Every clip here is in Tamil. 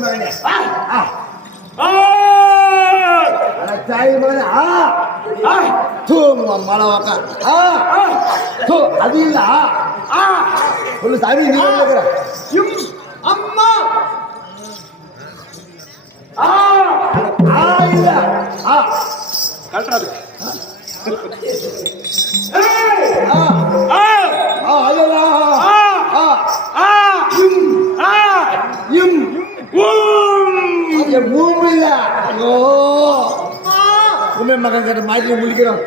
மகனே அது இல்ல சொல்லு சாமி நீ அம்மா இல்ல கல்றாது மகன் கிட்ட மாற்றி முடிக்கிறோம்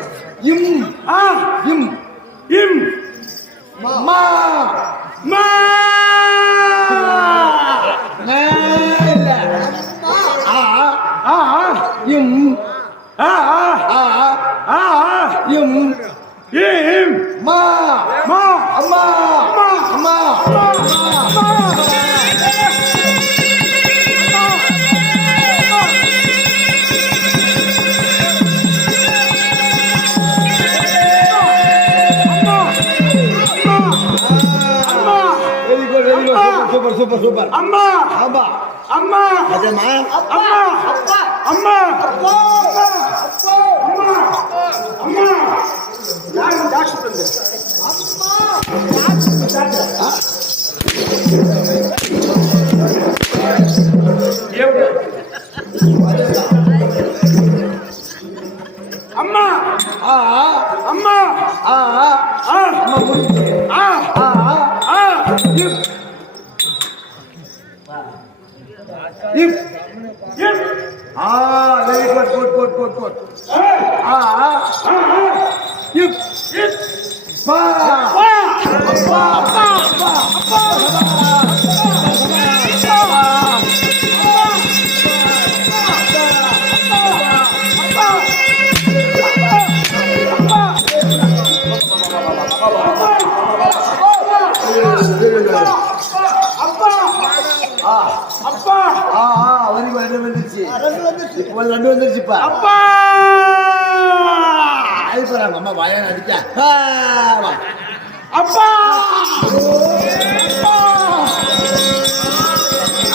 சூப்பர் சூப்பர் சூப்பர் அம்மா அம்மா அம்மா அம்மா அப்பா அப்பா அம்மா அப்பா அப்பா அம்மா அம்மா யார் டாக்டர் வந்து அம்மா அம்மா அம்மா very good. ரெண்டு வந்துருச்சுப்பா அப்பா அழுப்புறாங்க அம்மா வாயான அடிச்சா அப்பா அப்பா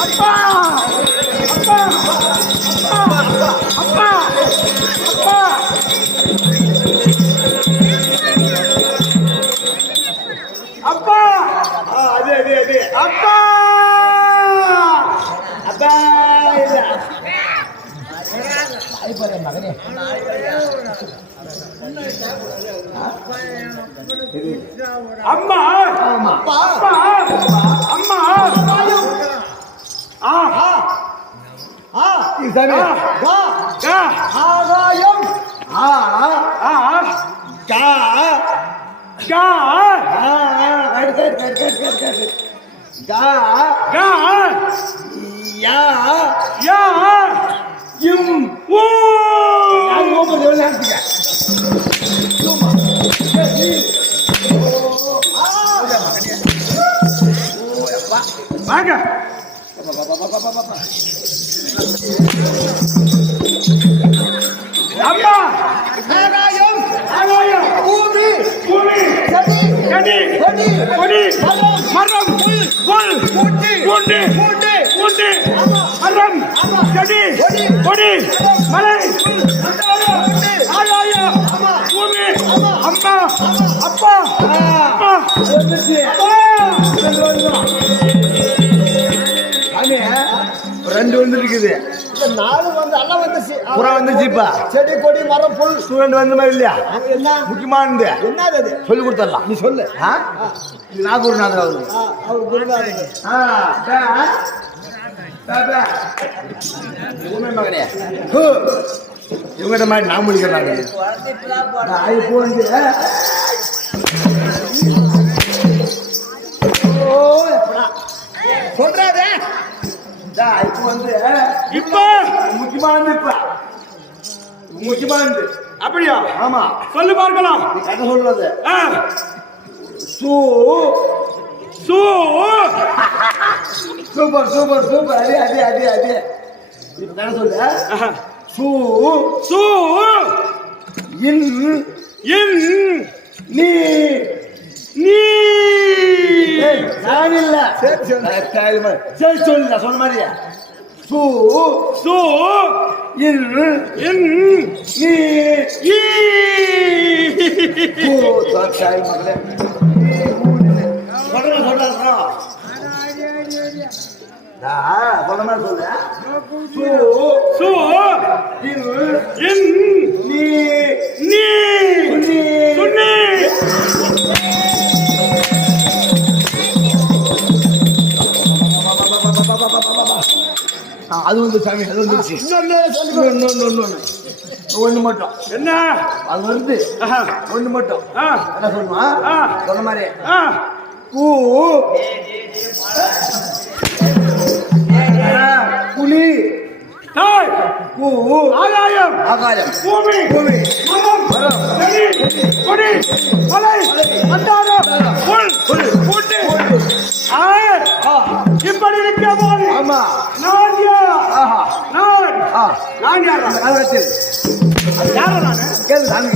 அப்பா அப்பா அப்பா அப்பா அதே அப்பா அப்பா மகனே அம்மா அம்மா அம்மா ரெண்டு வந்து இருக்குது நாலு வந்து எல்லாம் வந்துச்சு புறா வந்துச்சுப்பா செடி கொடி மரம் புல் ஸ்டூடெண்ட் வந்த மாதிரி இல்லையா என்ன முக்கியமானது என்னது அது சொல்லி கொடுத்துடலாம் நீ சொல்லு நான் குருநாதர் அவர் குருநாதர் மகனே இவங்கிட்ட மாதிரி நான் முடிக்கிறாங்க சொல்றாதே இப்ப வந்து இப்ப முக்கியமானது அப்படியா ஆமா சொல்லு பார்க்கலாம் நீ கதை சொல்றது சூப்பர் சூப்பர் சூப்பர் அதே இப்ப கதை சொல்லு இன் நீ நான் இல்ல சரி சொல்லு சொன்ன மாதிரியா சு சு இல் இன் நீ ஈ சு தாய் மகளே சொல்றா சொல்ல மாதிரி சொல்ல சு சு இல் இன் நீ நீ சுன்னி அது வந்து சாமி அது வந்துருச்சு ஒண்ணு மட்டும் என்ன அது வருது ஒண்ணு மட்டும் என்ன சொல்லுமா சொன்ன மாதிரி பூ புலி பூ ஆகாயம் ஆகாயம் பூமி பூமி மரம் கொடி மலை அந்தாரம் புல் பூண்டு இப்படி இருக்க போது ஆமா நான் யார் ஆஹா நான் யார் நகரத்தில் யாரா நானு கேளு சாமி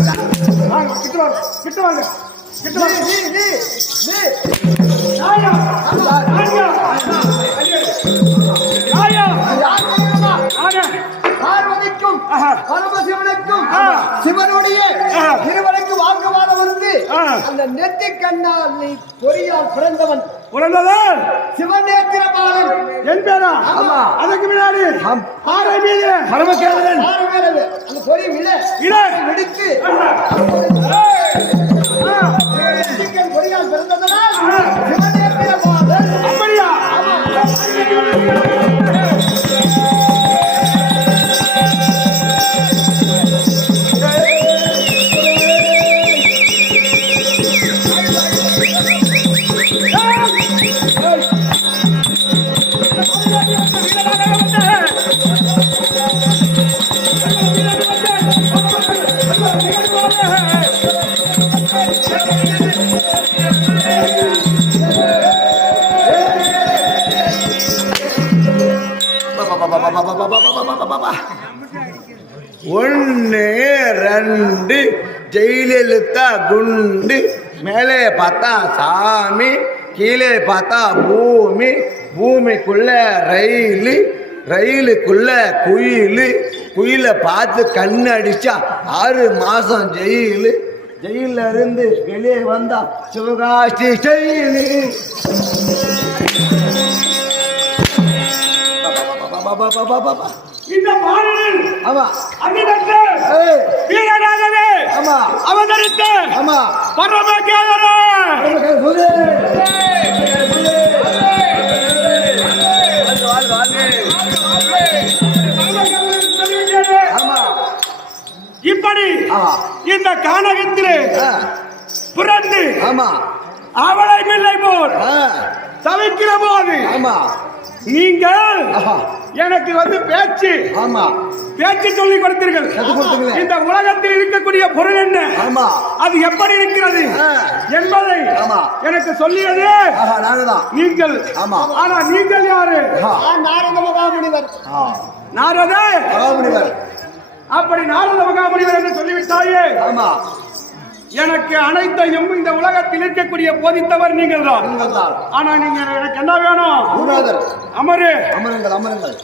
கிட்ட வாங்க கிட்ட வாங்க கிட்ட வாங்க நான் யார் நான் யார் பார்வதிக்கும் பரமசிவனுக்கும் சிவனுடைய திருவனுக்கு வாக்குவாதம் வந்து அந்த நெத்தி கண்ணால் நீ பொறியால் பிறந்தவன் சிவநேத்திரபாலன் என் பேரா அதுக்கு முன்னாடி பாறை மீது பரமகேதன் அந்த பொறி விடுத்து பொறியால் பிறந்ததனால் சிவநேத்திரபாலன் அப்படியா ஒன்னு ரெண்டு ஜெயிலெழுத்தா குண்டு மேலே பார்த்தா சாமி கீழே பார்த்தா பூமி பூமிக்குள்ள ரயிலு ரயிலுக்குள்ள குயில பார்த்து கண்ணு அடிச்சா 6 மாசம் ஜெயிலு ஜெயில இருந்து வெளியே வந்தா சிவகாசி ஜெயிலு இந்த பாடலில் ஆமா அன்னிடத்து வீரனாகவே ஆமா அவதரித்த ஆமா பரமகேதரே இப்படி இந்த கானகத்திலே பிறந்து ஆமா அவளை பிள்ளை போல் தவிக்கிற போது ஆமா நீங்கள் எனக்கு வந்து பேச்சு சொல்லிக் கொடுத்தீர்கள். இந்த உலகத்தில் இருக்கக்கூடிய பொருள் என்ன, அது எப்படி இருக்கிறது என்பதை எனக்கு சொல்லியது நீங்கள். ஆனா நீங்கள் யாரு? நாரத மகாமுனிவர். நாரத மகாமுனிவர். அப்படி நாரத மகாமுனிவர் என்று சொல்லிவிட்டாயே. எனக்கு அனைத்தையும் இந்த உலகத்தில் இருக்கக்கூடிய போதித்தவர் நீங்கள் தான். ஆனா நீங்க எனக்கு என்ன வேணும்? அமரு. அமருங்கள் அமருங்கள்.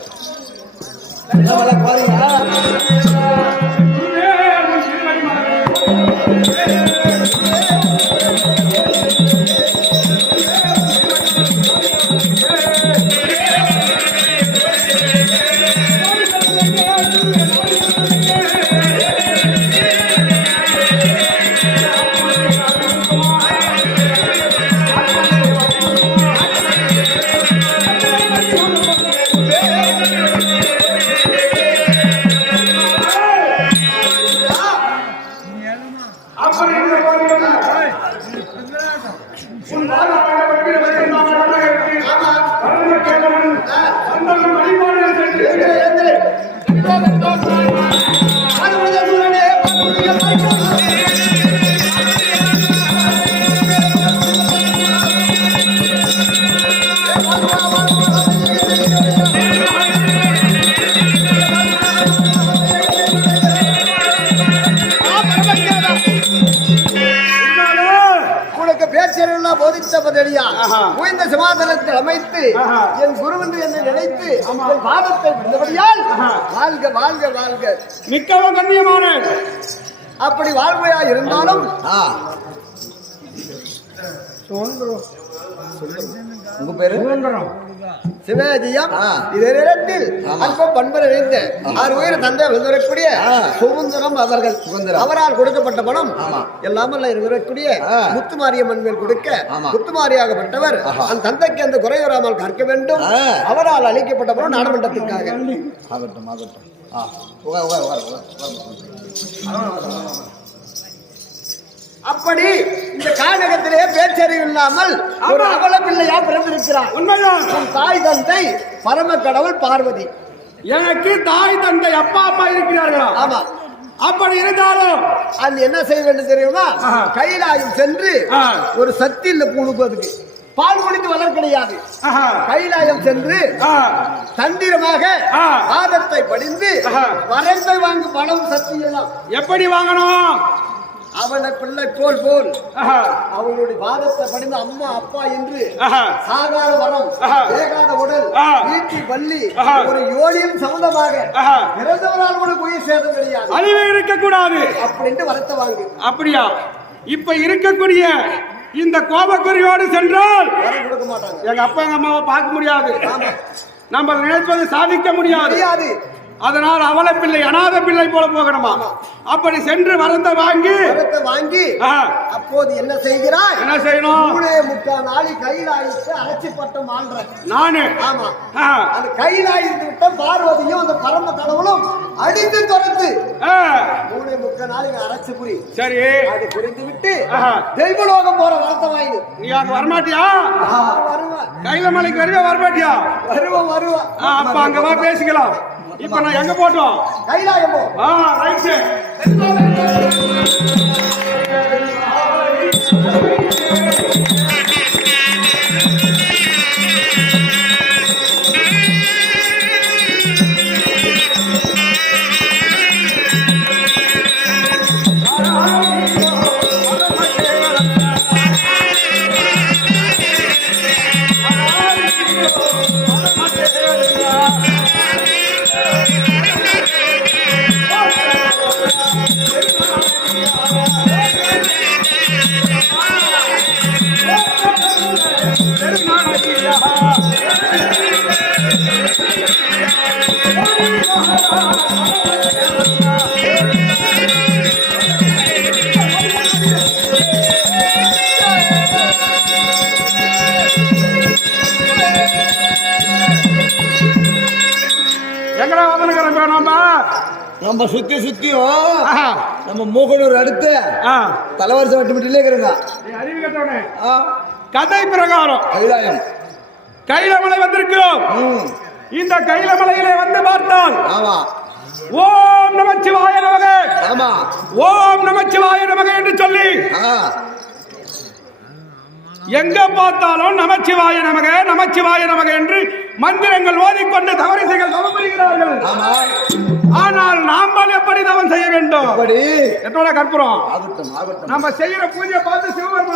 போதித்தபடியா உயர்ந்த சமாதானத்தில் அமைத்து என் குரு என்று என்னை நினைத்து என் பாதத்தை விடுந்தபடியால் வாழ்க வாழ்க வாழ்க மிக்கவும் கண்ணியமான அப்படி வாழ்வையா இருந்தாலும் உங்க பேரு சிவாஜியம் இதனிடத்தில் அல்பம் பண்பர் இணைந்த 6 உயிர் தந்தை விழுந்துவரக்கூடிய சுதந்திரம் அவர்கள் அவரால் கொடுக்கப்பட்ட பணம் எல்லாமல்ல இருக்கக்கூடிய முத்துமாரியம்மன் மேல் கொடுக்க முத்துமாரியாகப்பட்டவர் அந்த தந்தைக்கு அந்த குறை வராமல் கற்க வேண்டும் அவரால் அளிக்கப்பட்ட பணம் நாடாளுமன்றத்திற்காக ஆகட்டும் ஆகட்டும் அப்படி இந்த கானகத்திலே பேச்சறிவு இல்லாமல் ஒரு அவல பிள்ளையா பிறந்திருக்கிறார். உண்மைதான். தாய் தந்தை பரம கடவுள் பார்வதி. எனக்கு தாய் தந்தை அப்பா அம்மா இருக்கிறார்களா? ஆமா. அப்படி இருந்தாலும் அது என்ன செய்ய வேண்டும் தெரியுமா? கைலாயம் சென்று ஒரு சத்தியில் பூணுவதற்கு பால் குடித்து வளர் கிடையாது. கைலாயம் சென்று தந்திரமாக ஆதத்தை படிந்து வரத்தை வாங்கும் பணம் சத்தியெல்லாம் எப்படி வாங்கணும்? அவனை பிள்ளை போல் போல் அவனுடைய வாதத்தை படிந்து அம்மா அப்பா என்று சாகாத வரம் வேகாத உடல் வீட்டி பள்ளி ஒரு யோனியும் சம்பந்தமாக பிறந்தவரால் கூட போய் சேதம் கிடையாது, அழிவு இருக்கக்கூடாது அப்படின்ட்டு வரத்தை வாங்கு. அப்படியா? இப்ப இருக்கக்கூடிய இந்த கோபக்குறியோடு சென்றால் கொடுக்க மாட்டாங்க. எங்க அப்பா எங்க அம்மாவை பார்க்க முடியாது, நம்ம நினைப்பது சாதிக்க முடியாது. அதனால் அவல பிள்ளை அநாத பிள்ளை போல போகணுமா? அப்படி சென்று வரத்தை வாங்கி அப்போது என்ன செய்கிறாய்? என்ன செய்யணும்? 3.25 நாளை கைலாயத்தை அரைச்சி பட்டம் ஆள்ற நானு. ஆமா. அந்த கைலாயத்தை விட்ட பார்வதியும் அந்த பரம கடவுளும் அடித்து தொடர்ந்து 3.25 நாளைக்கு அரைச்சி புரி. சரி, அது புரிந்து விட்டு தெய்வலோகம் போற வரத்தை வாங்கி. நீ அங்க வரமாட்டியா? வருவேன். கைலமலைக்கு வருவா? வரமாட்டியா? வருவேன். அப்ப அங்க வா, பேசிக்கலாம். இப்ப நான் எங்க போட்டோம்? கைலாயம் போ. ரைட். நம்ம சுத்தி சுத்தியும் நம்ம மூகனூர் அடுத்து தலைவரிசை வட்டுமிட்டிலே இருக்கிறோங்க. கதை பிரகாரம் கைலாயம் கைலமலை வந்திருக்கிறோம். இந்த கைலமலையிலே வந்து பார்த்தால் ஓம் நமச்சிவாய நமக, ஆமா, ஓம் நமச்சிவாய நமக என்று சொல்லி எங்க பார்த்தாலும் நமச்சிவாய நமக நமச்சிவாய நமக என்று மந்திரங்கள் ஓதிக்கொண்டு தவறிசைகள் தவம் புரிகிறார்கள். ஆனால் நாமல் எப்படி தவம் செய்ய வேண்டும்? என்னோட கற்புறம் நம்ம செய்யற பூஜை பார்த்து சிவபெருமான்